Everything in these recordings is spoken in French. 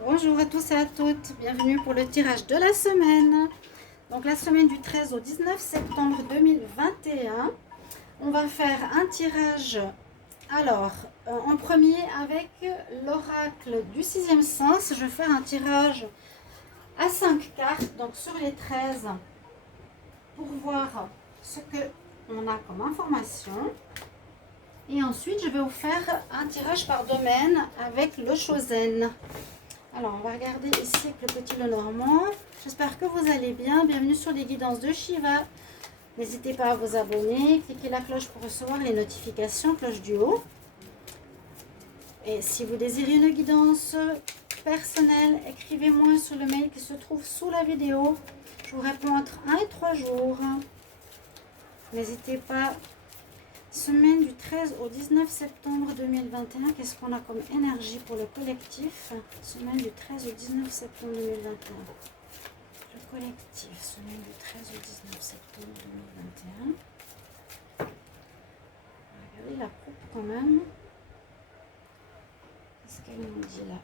Bonjour à tous et à toutes, bienvenue pour le tirage de la semaine. Donc la semaine du 13 au 19 septembre 2021. On va faire un tirage, en premier avec l'oracle du sixième sens. Je vais faire un tirage à 5 cartes, donc sur les 13, pour voir ce qu'on a comme information. Et ensuite, je vais vous faire un tirage par domaine avec le Chosen. Alors, on va regarder ici avec le petit Lenormand. J'espère que vous allez bien. Bienvenue sur les guidances de Shiva. N'hésitez pas à vous abonner. Cliquez la cloche pour recevoir les notifications, cloche du haut. Et si vous désirez une guidance personnelle, écrivez-moi sur le mail qui se trouve sous la vidéo. Je vous réponds entre 1 et 3 jours. N'hésitez pas. Semaine du 13 au 19 septembre 2021, qu'est-ce qu'on a comme énergie pour le collectif? Semaine du 13 au 19 septembre 2021. Le collectif, semaine du 13 au 19 septembre 2021. On va regarder la coupe quand même. Qu'est-ce qu'elle nous dit là?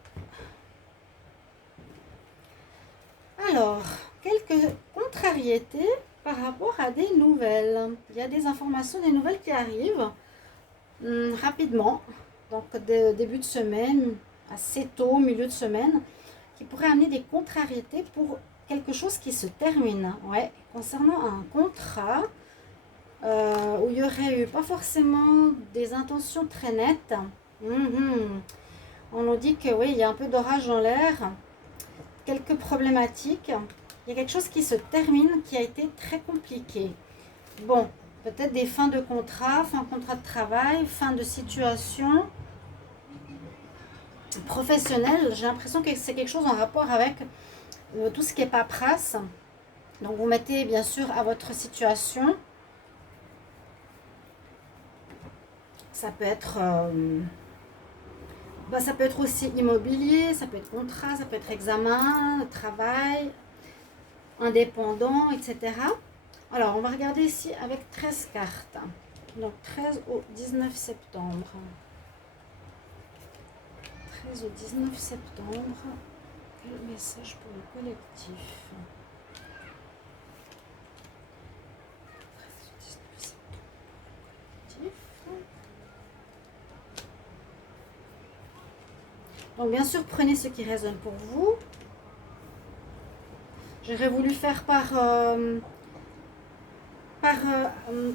Alors, quelques contrariétés par rapport à des nouvelles. Il y a des informations, des nouvelles qui arrivent rapidement, donc début de semaine, assez tôt, milieu de semaine, qui pourraient amener des contrariétés pour quelque chose qui se termine. Ouais, concernant un contrat où il y aurait eu pas forcément des intentions très nettes. On nous dit que oui, il y a un peu d'orage dans l'air, quelques problématiques. Il y a quelque chose qui se termine, qui a été très compliqué. Bon, peut-être des fins de contrat, fin de contrat de travail, fin de situation professionnelle. J'ai l'impression que c'est quelque chose en rapport avec tout ce qui est paperasse. Donc vous mettez bien sûr à votre situation. Ça peut être, ça peut être aussi immobilier, ça peut être contrat, ça peut être examen, travail, indépendant, etc. Alors, on va regarder ici avec 13 cartes. Donc, 13 au 19 septembre. 13 au 19 septembre. Quel message pour le collectif? 13 au 19 septembre, collectif. Donc, bien sûr, prenez ce qui résonne pour vous. J'aurais voulu faire par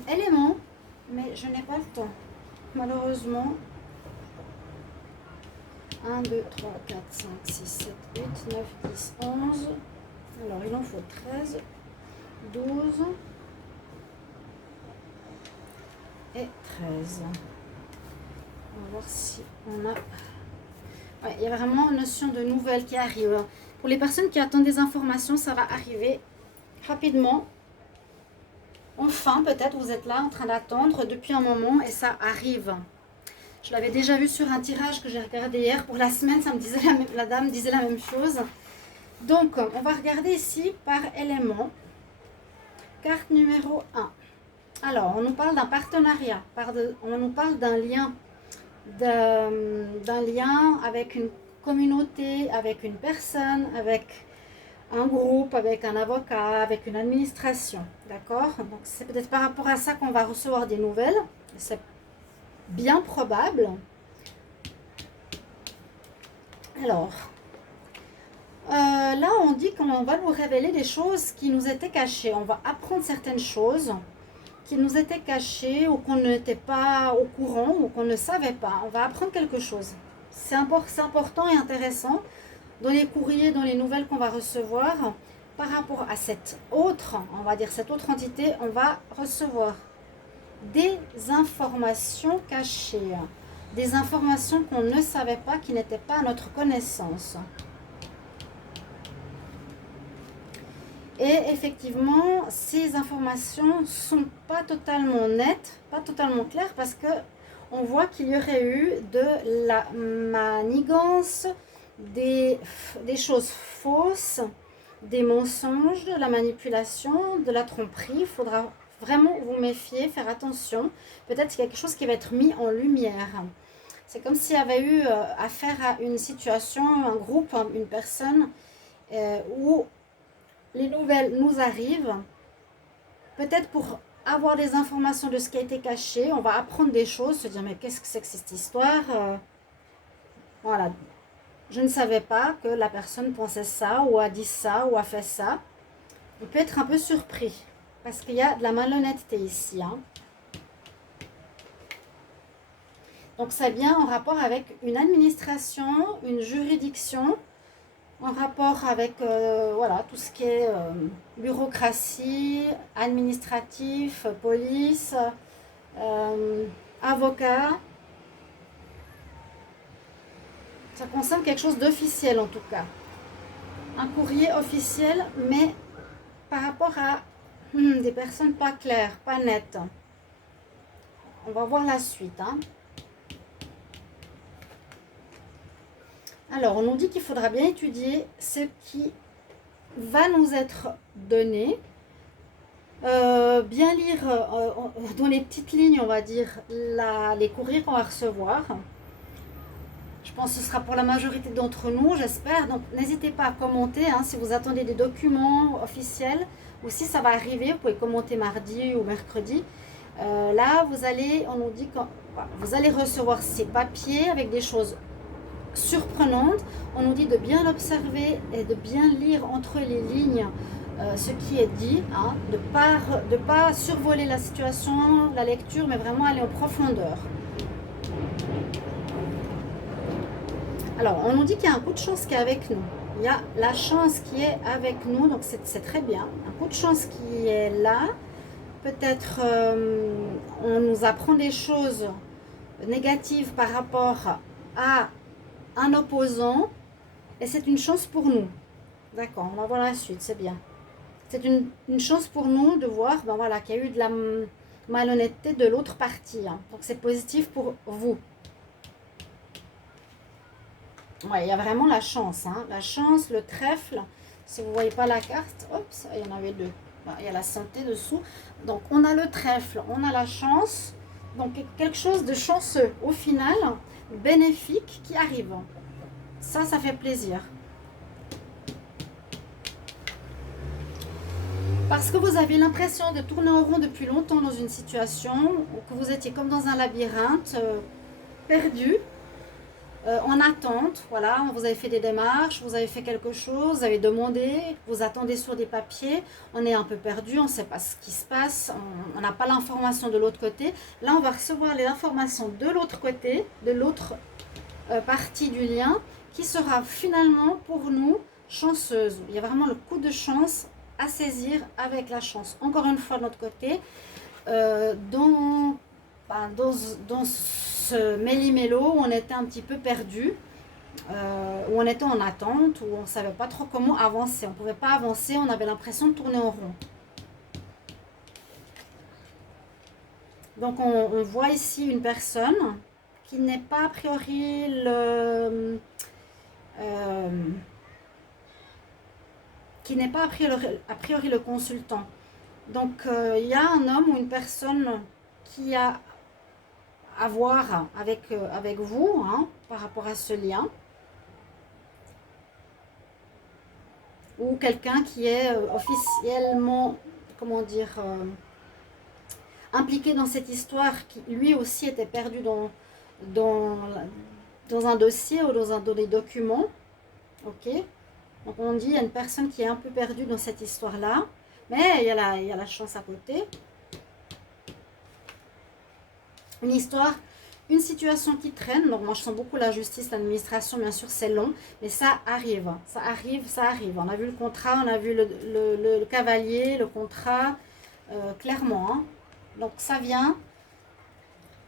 élément, mais je n'ai pas le temps, malheureusement. 1, 2, 3, 4, 5, 6, 7, 8, 9, 10, 11. Alors, il en faut 13, 12 et 13. On va voir si on a... Ouais, il y a vraiment une notion de nouvelles qui arrive. Pour les personnes qui attendent des informations, ça va arriver rapidement. Enfin, peut-être vous êtes là en train d'attendre depuis un moment et ça arrive. Je l'avais déjà vu sur un tirage que j'ai regardé hier pour la semaine, ça me disait la dame disait la même chose. Donc, on va regarder ici par élément. Carte numéro 1. Alors, on nous parle d'un partenariat, on nous parle d'un lien, avec une communauté, avec une personne, avec un groupe, avec un avocat, avec une administration. D'accord? Donc, c'est peut-être par rapport à ça qu'on va recevoir des nouvelles. C'est bien probable. Alors, là, on dit qu'on va nous révéler des choses qui nous étaient cachées. On va apprendre certaines choses qui nous étaient cachées ou qu'on n'était pas au courant ou qu'on ne savait pas. On va apprendre quelque chose. C'est important et intéressant dans les courriers, dans les nouvelles qu'on va recevoir. Par rapport à cette autre, on va dire cette autre entité, on va recevoir des informations cachées, des informations qu'on ne savait pas, qui n'étaient pas à notre connaissance. Et effectivement, ces informations ne sont pas totalement nettes, pas totalement claires, parce que on voit qu'il y aurait eu de la manigance, des choses fausses, des mensonges, de la manipulation, de la tromperie. Il faudra vraiment vous méfier, faire attention. Peut-être qu'il y a quelque chose qui va être mis en lumière. C'est comme s'il y avait eu affaire à une situation, un groupe, une personne où les nouvelles nous arrivent. Peut-être pour avoir des informations de ce qui a été caché, on va apprendre des choses, se dire mais qu'est-ce que c'est que cette histoire voilà, je ne savais pas que la personne pensait ça, ou a dit ça, ou a fait ça. On peut être un peu surpris, parce qu'il y a de la malhonnêteté ici. Hein. Donc c'est bien en rapport avec une administration, une juridiction, en rapport avec voilà, tout ce qui est bureaucratie, administratif, police, avocat. Ça concerne quelque chose d'officiel en tout cas. Un courrier officiel, mais par rapport à des personnes pas claires, pas nettes. On va voir la suite. Hein. Alors, on nous dit qu'il faudra bien étudier ce qui va nous être donné. Bien lire dans les petites lignes, on va dire, les courriers qu'on va recevoir. Je pense que ce sera pour la majorité d'entre nous, j'espère. Donc, n'hésitez pas à commenter hein, si vous attendez des documents officiels ou si ça va arriver. Vous pouvez commenter mardi ou mercredi. Là, on nous dit que vous allez recevoir ces papiers avec des choses surprenantes. On nous dit de bien observer et de bien lire entre les lignes ce qui est dit. Hein, de pas survoler la situation, la lecture, mais vraiment aller en profondeur. Alors, on nous dit qu'il y a un coup de chance qui est avec nous. Il y a la chance qui est avec nous, donc c'est très bien. Un coup de chance qui est là. Peut-être on nous apprend des choses négatives par rapport à un opposant. Et c'est une chance pour nous. D'accord, on va voir la suite, c'est bien. C'est une chance pour nous de voir ben voilà, qu'il y a eu de la malhonnêteté de l'autre partie. Hein. Donc c'est positif pour vous. Ouais, il y a vraiment la chance. Hein. La chance, le trèfle. Si vous ne voyez pas la carte, hop, il y en avait deux. Il y a la santé dessous. Donc, on a le trèfle, on a la chance. Donc, quelque chose de chanceux, au final, bénéfique qui arrive. Ça fait plaisir. Parce que vous avez l'impression de tourner en rond depuis longtemps dans une situation, ou que vous étiez comme dans un labyrinthe, perdu. En attente, voilà, vous avez fait des démarches, vous avez fait quelque chose, vous avez demandé, vous attendez sur des papiers, on est un peu perdu, on ne sait pas ce qui se passe, on n'a pas l'information de l'autre côté. Là, on va recevoir les informations de l'autre côté, de l'autre partie du lien, qui sera finalement pour nous chanceuse. Il y a vraiment le coup de chance à saisir avec la chance. Encore une fois, de notre côté, dans ce méli-mélo où on était un petit peu perdu, où on était en attente, où on ne savait pas trop comment avancer. On ne pouvait pas avancer, on avait l'impression de tourner en rond. Donc on voit ici une personne qui n'est pas a priori le consultant. Donc il y a un homme ou une personne qui a à voir avec vous hein, par rapport à ce lien, ou quelqu'un qui est officiellement, comment dire, impliqué dans cette histoire, qui lui aussi était perdu dans un dossier ou dans des documents. Ok, donc on dit il y a une personne qui est un peu perdue dans cette histoire là, mais il y a la chance à côté. Une histoire, une situation qui traîne. Donc moi je sens beaucoup la justice, l'administration, bien sûr c'est long, mais ça arrive, ça arrive. On a vu le contrat, on a vu le cavalier, le contrat, clairement. Hein. Donc ça vient.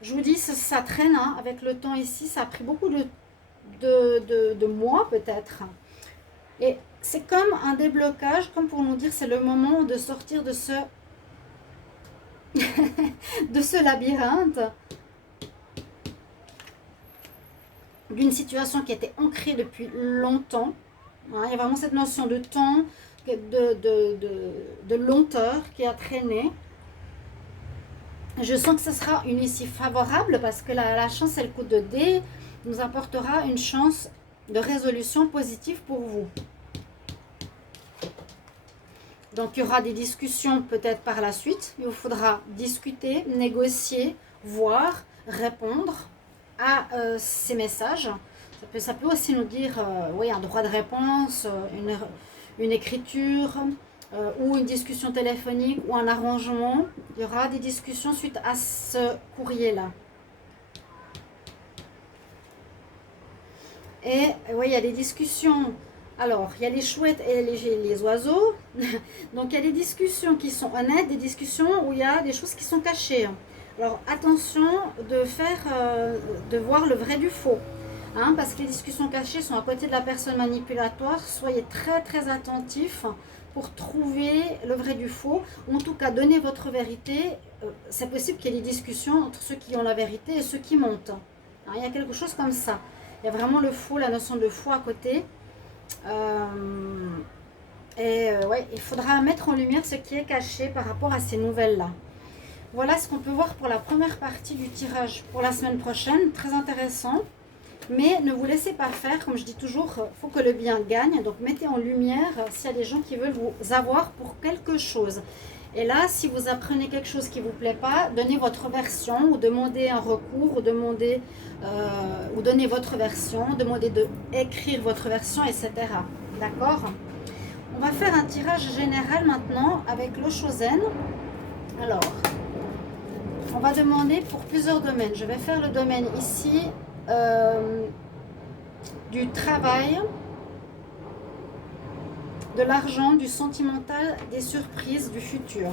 Je vous dis, ça traîne hein, avec le temps ici, ça a pris beaucoup de mois peut-être. Et c'est comme un déblocage, comme pour nous dire c'est le moment de sortir de ce de ce labyrinthe, d'une situation qui était ancrée depuis longtemps. Hein, il y a vraiment cette notion de temps, de lenteur qui a traîné. Je sens que ce sera une issue favorable parce que la chance et le coup de dé nous apportera une chance de résolution positive pour vous. Donc, il y aura des discussions peut-être par la suite. Il vous faudra discuter, négocier, voir, répondre à ces messages. Ça peut aussi nous dire oui, un droit de réponse, une écriture ou une discussion téléphonique ou un arrangement. Il y aura des discussions suite à ce courrier-là. Et oui, il y a des discussions. Alors, il y a les chouettes et les oiseaux. Donc, il y a des discussions qui sont honnêtes, des discussions où il y a des choses qui sont cachées. Alors, attention de voir le vrai du faux. Hein, parce que les discussions cachées sont à côté de la personne manipulatoire. Soyez très, très attentifs pour trouver le vrai du faux. En tout cas, donnez votre vérité. C'est possible qu'il y ait des discussions entre ceux qui ont la vérité et ceux qui mentent. Hein, il y a quelque chose comme ça. Il y a vraiment le faux, la notion de faux à côté. Ouais, il faudra mettre en lumière ce qui est caché par rapport à ces nouvelles-là. Voilà ce qu'on peut voir pour la première partie du tirage pour la semaine prochaine. Très intéressant. Mais ne vous laissez pas faire. Comme je dis toujours, il faut que le bien gagne. Donc mettez en lumière s'il y a des gens qui veulent vous avoir pour quelque chose. Et là, si vous apprenez quelque chose qui ne vous plaît pas, donnez votre version ou demandez un recours ou donnez votre version, demandez d'écrire votre version, etc. D'accord? On va faire un tirage général maintenant avec le Chosen. Alors, on va demander pour plusieurs domaines. Je vais faire le domaine ici du travail, de l'argent, du sentimental, des surprises, du futur.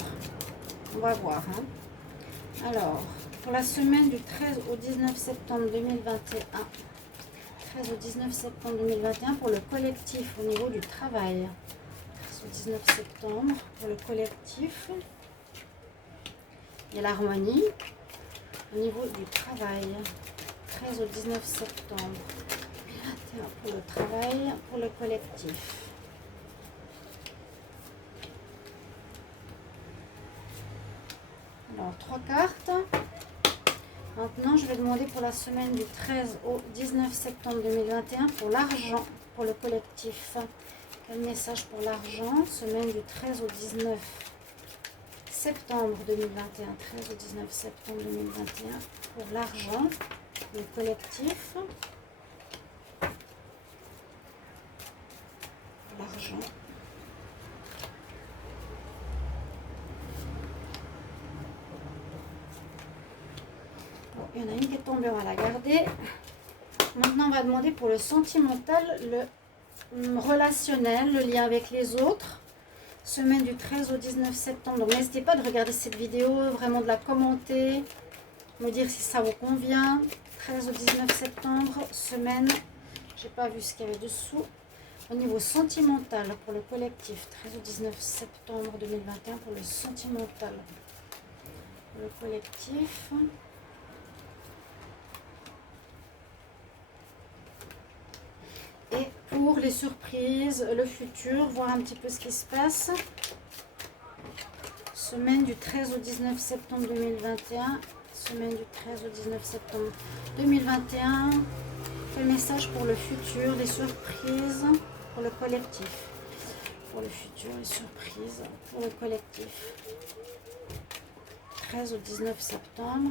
On va voir. Hein. Alors, pour la semaine du 13 au 19 septembre 2021, 13 au 19 septembre 2021 pour le collectif au niveau du travail. 13 au 19 septembre pour le collectif. Il y a l'harmonie au niveau du travail. 13 au 19 septembre 2021 pour le travail, pour le collectif. Alors, 3 cartes. Maintenant, je vais demander pour la semaine du 13 au 19 septembre 2021 pour l'argent, pour le collectif. Quel message pour l'argent? Semaine du 13 au 19 septembre 2021. 13 au 19 septembre 2021 pour l'argent, le collectif. L'argent. Il y en a une qui est tombée, on va la garder. Maintenant, on va demander pour le sentimental, le relationnel, le lien avec les autres. Semaine du 13 au 19 septembre. Donc, n'hésitez pas de regarder cette vidéo, vraiment de la commenter, me dire si ça vous convient. 13 au 19 septembre, semaine. J'ai pas vu ce qu'il y avait dessous. Au niveau sentimental, pour le collectif, 13 au 19 septembre 2021, pour le sentimental, pour le collectif. Et pour les surprises, le futur, voir un petit peu ce qui se passe. Semaine du 13 au 19 septembre 2021. Semaine du 13 au 19 septembre 2021. Quel message pour le futur, les surprises, pour le collectif. Pour le futur, les surprises, pour le collectif. 13 au 19 septembre.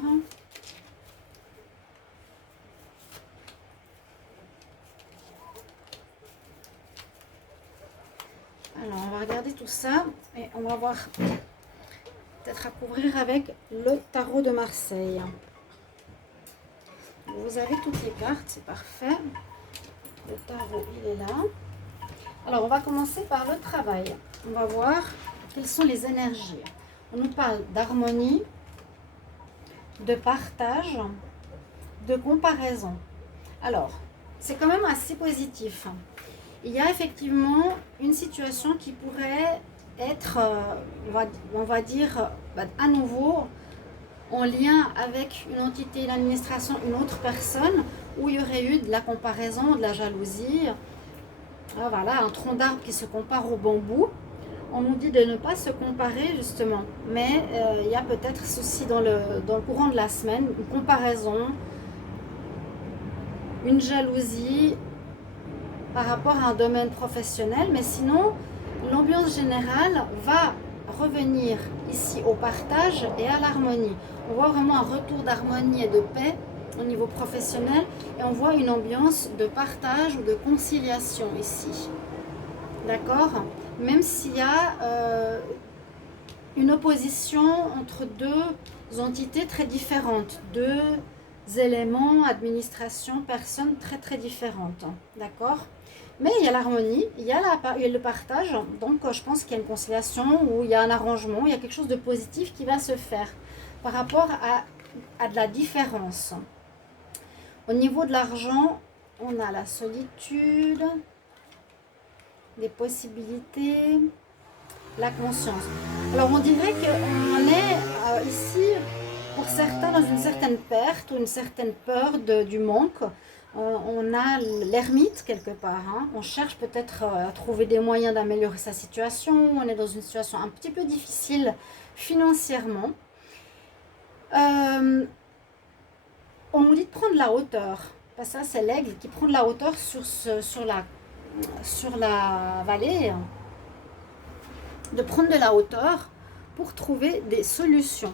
Alors, on va regarder tout ça et on va voir peut-être à couvrir avec le tarot de Marseille. Vous avez toutes les cartes, c'est parfait. Le tarot, il est là. Alors, on va commencer par le travail. On va voir quelles sont les énergies. On nous parle d'harmonie, de partage, de comparaison. Alors, c'est quand même assez positif. Il y a effectivement une situation qui pourrait être, on va dire, à nouveau en lien avec une entité, une administration, une autre personne, où il y aurait eu de la comparaison, de la jalousie. Voilà, un tronc d'arbre qui se compare au bambou. On nous dit de ne pas se comparer justement, mais il y a peut-être ceci dans le courant de la semaine, une comparaison, une jalousie par rapport à un domaine professionnel, mais sinon l'ambiance générale va revenir ici au partage et à l'harmonie. On voit vraiment un retour d'harmonie et de paix au niveau professionnel et on voit une ambiance de partage ou de conciliation ici. D'accord? Même s'il y a une opposition entre deux entités très différentes, deux éléments, administration, personnes très très différentes. D'accord? Mais il y a l'harmonie, il y a le partage, donc je pense qu'il y a une conciliation ou il y a un arrangement, il y a quelque chose de positif qui va se faire par rapport à de la différence. Au niveau de l'argent, on a la solitude, les possibilités, la conscience. Alors on dirait qu'on est ici, pour certains, dans une certaine perte ou une certaine peur du manque. On a l'ermite quelque part, hein. On cherche peut-être à trouver des moyens d'améliorer sa situation. On est dans une situation un petit peu difficile financièrement. On nous dit de prendre la hauteur. Ça, c'est l'aigle qui prend de la hauteur sur la vallée. De prendre de la hauteur pour trouver des solutions.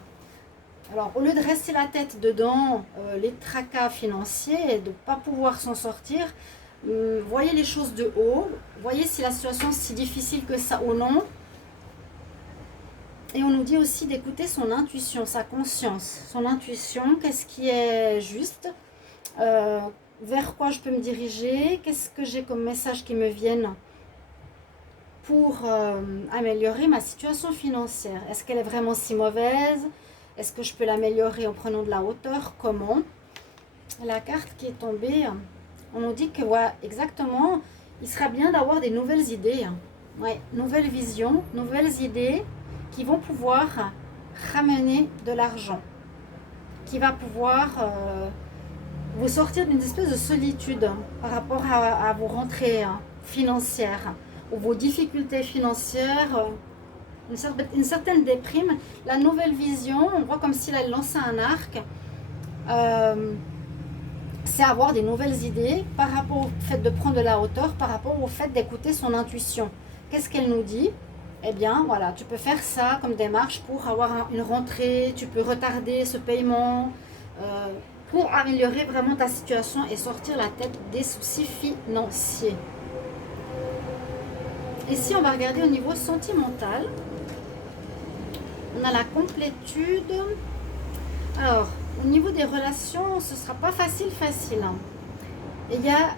Alors, au lieu de rester la tête dedans, les tracas financiers et de ne pas pouvoir s'en sortir, voyez les choses de haut, voyez si la situation est si difficile que ça ou non. Et on nous dit aussi d'écouter son intuition, sa conscience, son intuition, qu'est-ce qui est juste, vers quoi je peux me diriger, qu'est-ce que j'ai comme message qui me viennent pour améliorer ma situation financière. Est-ce qu'elle est vraiment si mauvaise? Est-ce que je peux l'améliorer en prenant de la hauteur? Comment? La carte qui est tombée, on nous dit que ouais, exactement, il sera bien d'avoir des nouvelles idées. Ouais, nouvelles visions, nouvelles idées qui vont pouvoir ramener de l'argent, qui va pouvoir vous sortir d'une espèce de solitude par rapport à vos rentrées financières ou vos difficultés financières, une certaine déprime. La nouvelle vision, on voit comme s'il a lancé un arc, c'est avoir des nouvelles idées par rapport au fait de prendre de la hauteur, par rapport au fait d'écouter son intuition. Qu'est-ce qu'elle nous dit? Eh bien, voilà, tu peux faire ça comme démarche pour avoir une rentrée, tu peux retarder ce paiement, pour améliorer vraiment ta situation et sortir la tête des soucis financiers. Ici, on va regarder au niveau sentimental. On a la complétude. Alors, au niveau des relations, ce ne sera pas facile. Et il y a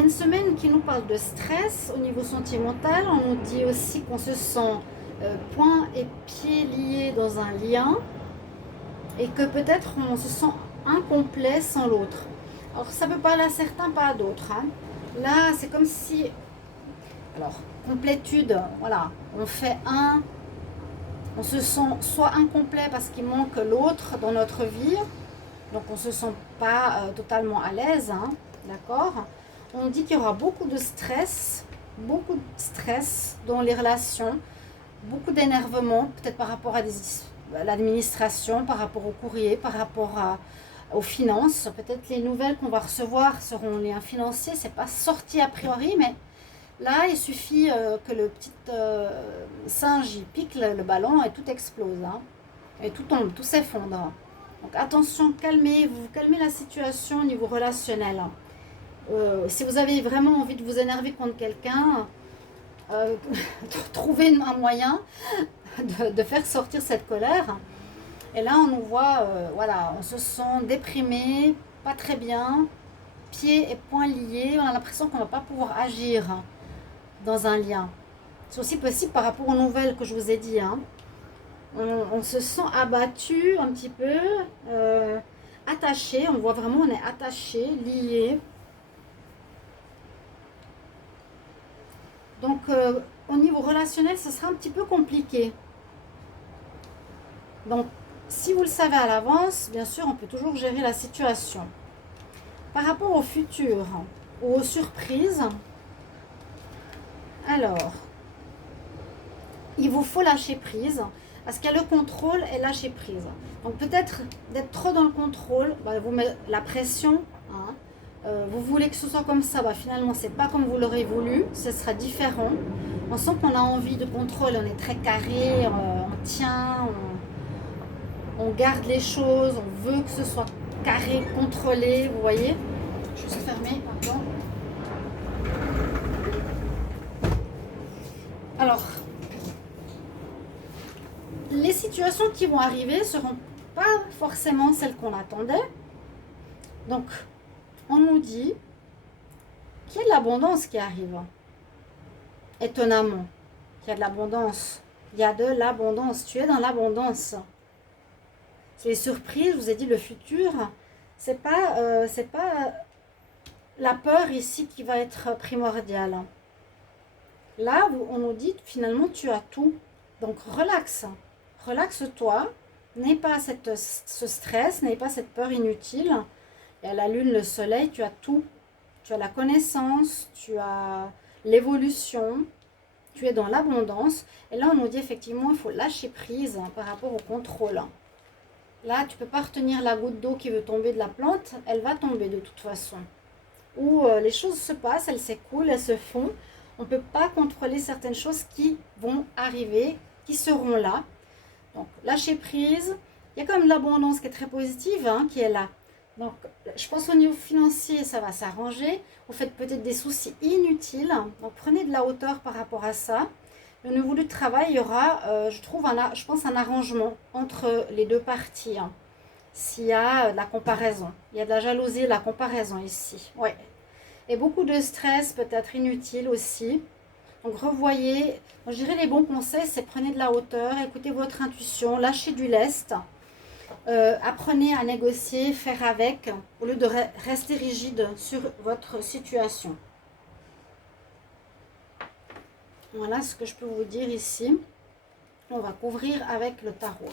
une semaine qui nous parle de stress au niveau sentimental. On nous dit aussi qu'on se sent poings et pieds liés dans un lien et que peut-être on se sent incomplet sans l'autre. Alors, ça peut parler à certains, pas à d'autres, hein. Là, c'est comme si... Alors, complétude, voilà, on fait on se sent soit incomplet parce qu'il manque l'autre dans notre vie, donc on ne se sent pas totalement à l'aise, hein, d'accord? On dit qu'il y aura beaucoup de stress dans les relations, beaucoup d'énervement, peut-être par rapport à l'administration, par rapport au courrier, par rapport aux finances. Peut-être les nouvelles qu'on va recevoir seront en lien financier, c'est pas sorti a priori, mais là, il suffit que le petit singe il pique le ballon et tout explose, hein, et tout tombe, tout s'effondre. Donc attention, calmez-vous, calmez la situation au niveau relationnel. Si vous avez vraiment envie de vous énerver contre quelqu'un, trouvez un moyen de faire sortir cette colère. Et là, on nous voit, voilà, on se sent déprimé, pas très bien, pieds et poings liés, on a l'impression qu'on ne va pas pouvoir agir dans un lien. C'est aussi possible par rapport aux nouvelles que je vous ai dit, hein. On se sent abattu un petit peu, attaché, on voit vraiment on est attaché, lié. Donc au niveau relationnel, ce sera un petit peu compliqué. Donc si vous le savez à l'avance, bien sûr, on peut toujours gérer la situation. Par rapport au futur ou aux surprises, Alors, il vous faut lâcher prise. Parce qu'il y a le contrôle et lâcher prise. Donc peut-être d'être trop dans le contrôle, bah, vous met la pression. Hein. Vous voulez que ce soit comme ça, bah, finalement c'est pas comme vous l'aurez voulu, ce sera différent. On sent qu'on a envie de contrôle, on est très carré, on tient, on garde les choses, on veut que ce soit carré, contrôlé, vous voyez. Je vais juste fermer maintenant. Alors, les situations qui vont arriver ne seront pas forcément celles qu'on attendait. Donc, on nous dit qu'il y a de l'abondance qui arrive. Étonnamment, il y a de l'abondance. Il y a de l'abondance. Tu es dans l'abondance. C'est les surprises, je vous ai dit le futur. C'est pas la peur ici qui va être primordiale. Là, on nous dit finalement tu as tout. Donc relaxe. Relaxe-toi. N'aie pas ce stress, n'aie pas cette peur inutile. Il y a la lune, le soleil, tu as tout. Tu as la connaissance, tu as l'évolution, tu es dans l'abondance. Et là, on nous dit effectivement, il faut lâcher prise par rapport au contrôle. Là, tu ne peux pas retenir la goutte d'eau qui veut tomber de la plante, elle va tomber de toute façon. Ou les choses se passent, elles s'écoulent, elles se font. On ne peut pas contrôler certaines choses qui vont arriver, qui seront là. Donc, lâcher prise. Il y a quand même l'abondance qui est très positive, hein, qui est là. Donc, je pense au niveau financier, ça va s'arranger. Vous faites peut-être des soucis inutiles. Donc, prenez de la hauteur par rapport à ça. Le niveau du travail, il y aura, je pense, un arrangement entre les deux parties. Hein. S'il y a de la comparaison. Il y a de la jalousie et de la comparaison ici. Ouais. Et beaucoup de stress, peut-être inutile aussi. Donc, revoyez. Je dirais les bons conseils, c'est prenez de la hauteur, écoutez votre intuition, lâchez du lest. Apprenez à négocier, faire avec, au lieu de rester rigide sur votre situation. Voilà ce que je peux vous dire ici. On va couvrir avec le tarot.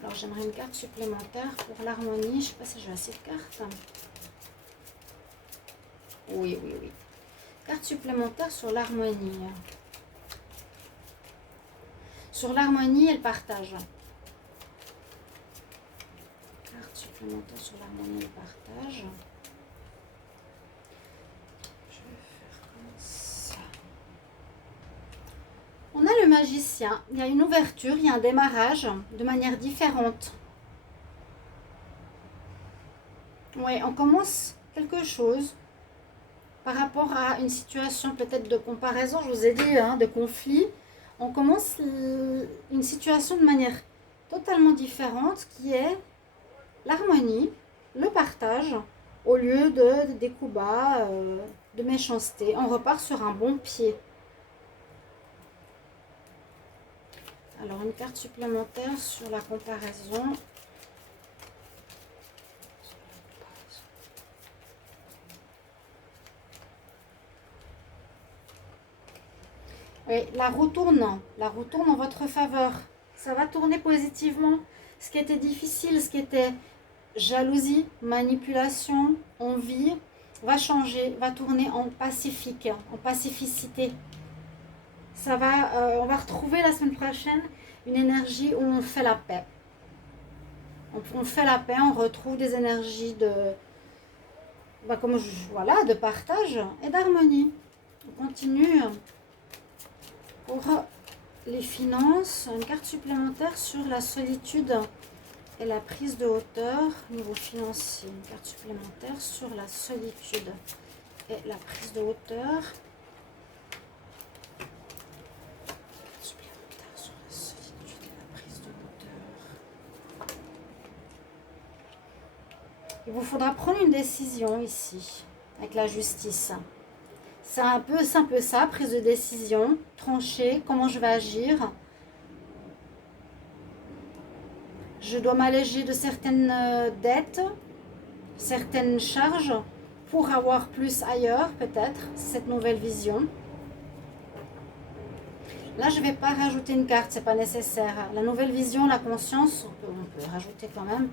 Alors j'aimerais une carte supplémentaire pour l'harmonie. Je ne sais pas si j'ai assez de cartes. Oui. Carte supplémentaire sur l'harmonie. Sur l'harmonie et le partage. Supplémentaire sur l'harmonie et le partage. Je vais faire comme ça. On a le magicien. Il y a une ouverture, il y a un démarrage de manière différente. Oui, on commence quelque chose par rapport à une situation peut-être de comparaison. Je vous ai dit, hein, de conflit. On commence une situation de manière totalement différente qui est l'harmonie, le partage, au lieu des coups bas, de méchanceté. On repart sur un bon pied. Alors, une carte supplémentaire sur la comparaison. Oui, la roue tourne en votre faveur. Ça va tourner positivement. Ce qui était difficile, ce qui était jalousie, manipulation, envie, va changer, va tourner en pacifique, en pacificité. Ça va, on va retrouver la semaine prochaine une énergie où on fait la paix. On fait la paix, on retrouve des énergies de, voilà, de partage et d'harmonie. On continue pour les finances, une carte supplémentaire sur la solitude et la prise de hauteur niveau financier. Une carte supplémentaire sur la solitude et la prise de hauteur. Supplémentaire sur la solitude et la prise de hauteur. Il vous faudra prendre une décision ici avec la justice. C'est un peu ça, prise de décision, trancher, comment je vais agir. Je dois m'alléger de certaines dettes, certaines charges pour avoir plus ailleurs, peut-être, cette nouvelle vision. Là, je ne vais pas rajouter une carte, ce n'est pas nécessaire. La nouvelle vision, la conscience, on peut rajouter quand même.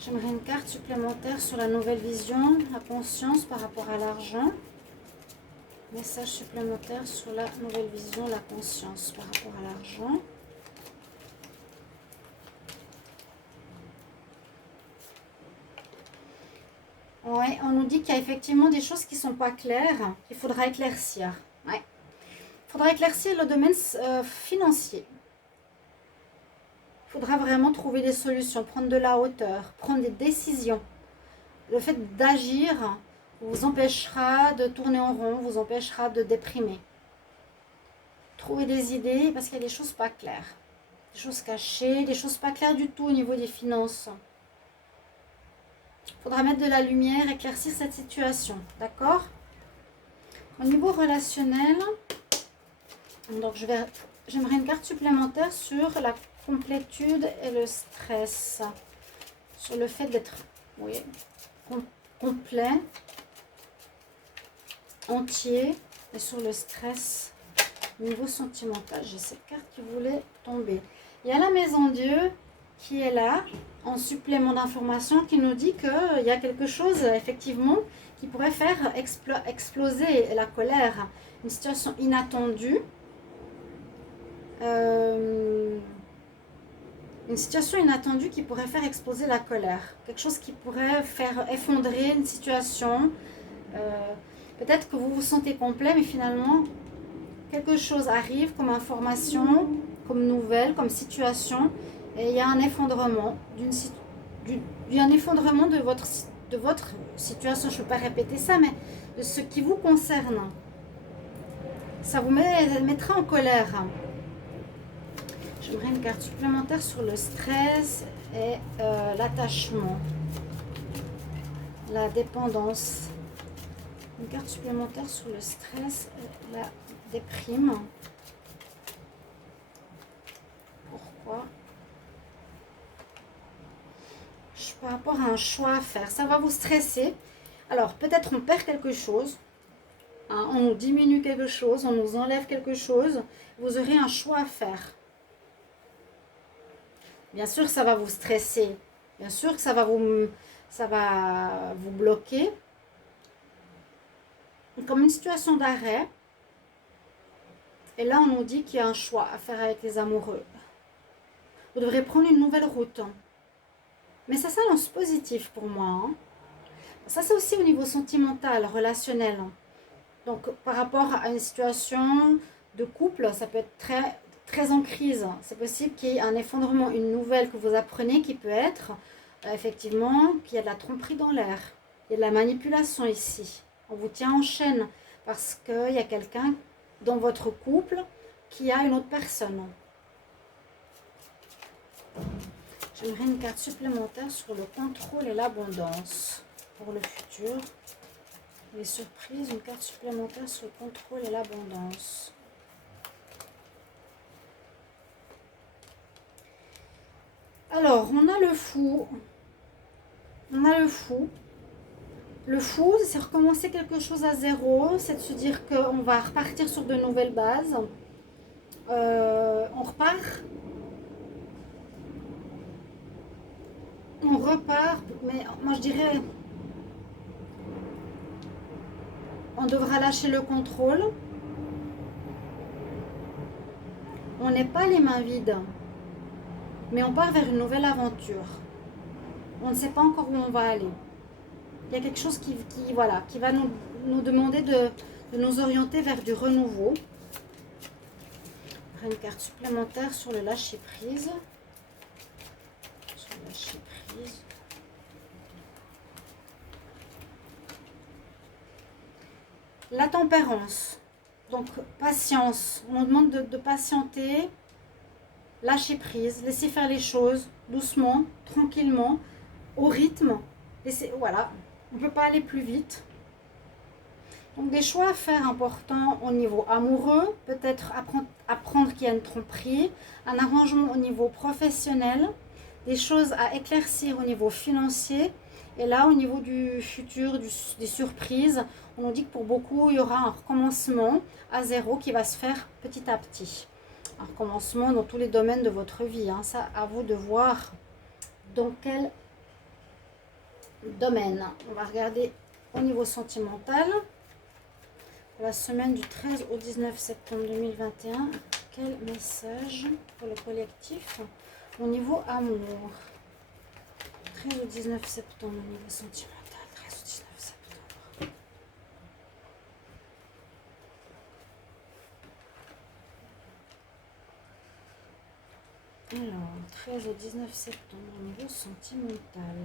J'aimerais une carte supplémentaire sur la nouvelle vision, la conscience par rapport à l'argent. Message supplémentaire sur la nouvelle vision, la conscience par rapport à l'argent. Ouais, on nous dit qu'il y a effectivement des choses qui ne sont pas claires, qu'il faudra éclaircir. Ouais. Il faudra éclaircir le domaine financier. Il faudra vraiment trouver des solutions, prendre de la hauteur, prendre des décisions. Le fait d'agir vous empêchera de tourner en rond, vous empêchera de déprimer. Trouver des idées parce qu'il y a des choses pas claires. Des choses cachées, des choses pas claires du tout au niveau des finances. Il faudra mettre de la lumière, éclaircir cette situation. D'accord? Au niveau relationnel, donc j'aimerais une carte supplémentaire sur la complétude et le stress. Sur le fait d'être complet, entier, et sur le stress niveau sentimental. J'ai cette carte qui voulait tomber. Il y a la maison Dieu qui est là, en supplément d'information, qui nous dit qu'il y a quelque chose, effectivement, qui pourrait faire exploser la colère. Une situation inattendue. Une situation inattendue qui pourrait faire exploser la colère. Quelque chose qui pourrait faire effondrer une situation. Peut-être que vous vous sentez complet, mais finalement, quelque chose arrive comme information, comme nouvelle, comme situation, et il y a un effondrement, de votre situation. Je ne peux pas répéter ça, mais de ce qui vous concerne. Ça vous mettra en colère. J'aimerais une carte supplémentaire sur le stress et l'attachement, la dépendance. Une carte supplémentaire sur le stress et la déprime. Pourquoi? Par rapport à un choix à faire, ça va vous stresser. Alors, peut-être on perd quelque chose, hein, on nous diminue quelque chose, on nous enlève quelque chose. Vous aurez un choix à faire. Bien sûr, ça va vous stresser. Bien sûr que ça va vous bloquer. Comme une situation d'arrêt. Et là, on nous dit qu'il y a un choix à faire avec les amoureux. Vous devrez prendre une nouvelle route. Mais ça s'annonce positif pour moi. Hein. Ça, c'est aussi au niveau sentimental, relationnel. Donc, par rapport à une situation de couple, ça peut être très, très en crise. C'est possible qu'il y ait un effondrement, une nouvelle que vous apprenez qui peut être, effectivement, qu'il y a de la tromperie dans l'air. Il y a de la manipulation ici. On vous tient en chaîne parce qu'il y a quelqu'un dans votre couple qui a une autre personne. J'aimerais une carte supplémentaire sur le contrôle et l'abondance pour le futur. Les surprises, une carte supplémentaire sur le contrôle et l'abondance. Alors, on a le fou. On a le fou. Le fou, c'est recommencer quelque chose à zéro. C'est de se dire qu'on va repartir sur de nouvelles bases. On repart. On repart, mais moi je dirais, on devra lâcher le contrôle. On n'est pas les mains vides, mais on part vers une nouvelle aventure. On ne sait pas encore où on va aller. Il y a quelque chose qui va nous demander de nous orienter vers du renouveau. Une carte supplémentaire sur le lâcher prise. La tempérance, donc patience, on nous demande de patienter, lâcher prise, laisser faire les choses doucement, tranquillement, au rythme, voilà, on ne peut pas aller plus vite. Donc des choix à faire importants au niveau amoureux, peut-être apprendre qu'il y a une tromperie, un arrangement au niveau professionnel, des choses à éclaircir au niveau financier. Et là, au niveau du futur, des surprises, on nous dit que pour beaucoup, il y aura un recommencement à zéro qui va se faire petit à petit. Un recommencement dans tous les domaines de votre vie. Hein. Ça, à vous de voir dans quel domaine. On va regarder au niveau sentimental. La semaine du 13 au 19 septembre 2021. Quel message pour le collectif au niveau amour? 13 au 19 septembre au niveau sentimental. 13 au 19 septembre. Alors, 13 au 19 septembre au niveau sentimental.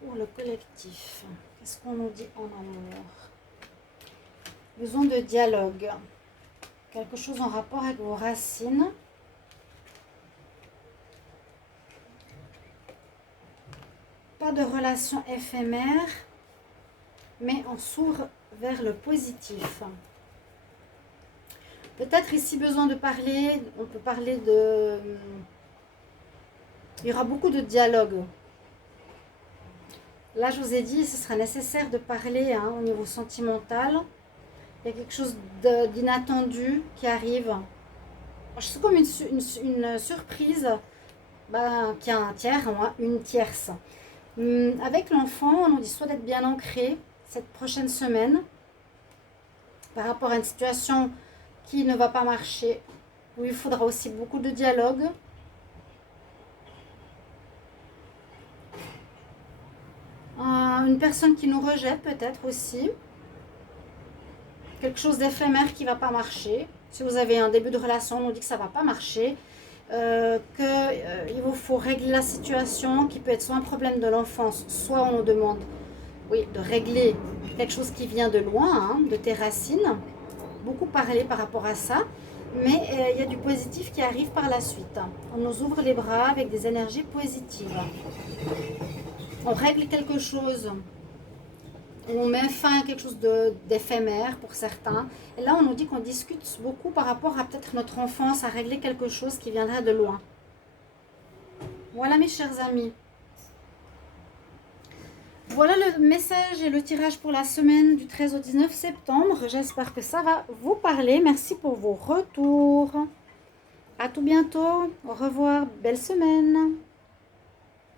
Pour le collectif, qu'est-ce qu'on nous dit en amour? Besoin de dialogue. Quelque chose en rapport avec vos racines. Pas de relation éphémère, mais on s'ouvre vers le positif. Peut-être ici besoin de parler, on peut parler de... Il y aura beaucoup de dialogue. Là, je vous ai dit, ce sera nécessaire de parler au niveau sentimental. Il y a quelque chose d'inattendu qui arrive. C'est comme une surprise qui a un tiers, une tierce. Avec l'enfant, on nous dit soit d'être bien ancré cette prochaine semaine par rapport à une situation qui ne va pas marcher, où il faudra aussi beaucoup de dialogue. Une personne qui nous rejette peut-être aussi. Quelque chose d'éphémère qui ne va pas marcher. Si vous avez un début de relation, on nous dit que ça ne va pas marcher. Qu'il vous faut régler la situation qui peut être soit un problème de l'enfance, soit on nous demande de régler quelque chose qui vient de loin, de tes racines. Beaucoup parlé par rapport à ça, mais il y a du positif qui arrive par la suite. On nous ouvre les bras avec des énergies positives. On règle quelque chose. On met fin à quelque chose d'éphémère pour certains. Et là, on nous dit qu'on discute beaucoup par rapport à peut-être notre enfance, à régler quelque chose qui viendrait de loin. Voilà mes chers amis. Voilà le message et le tirage pour la semaine du 13 au 19 septembre. J'espère que ça va vous parler. Merci pour vos retours. À tout bientôt. Au revoir. Belle semaine.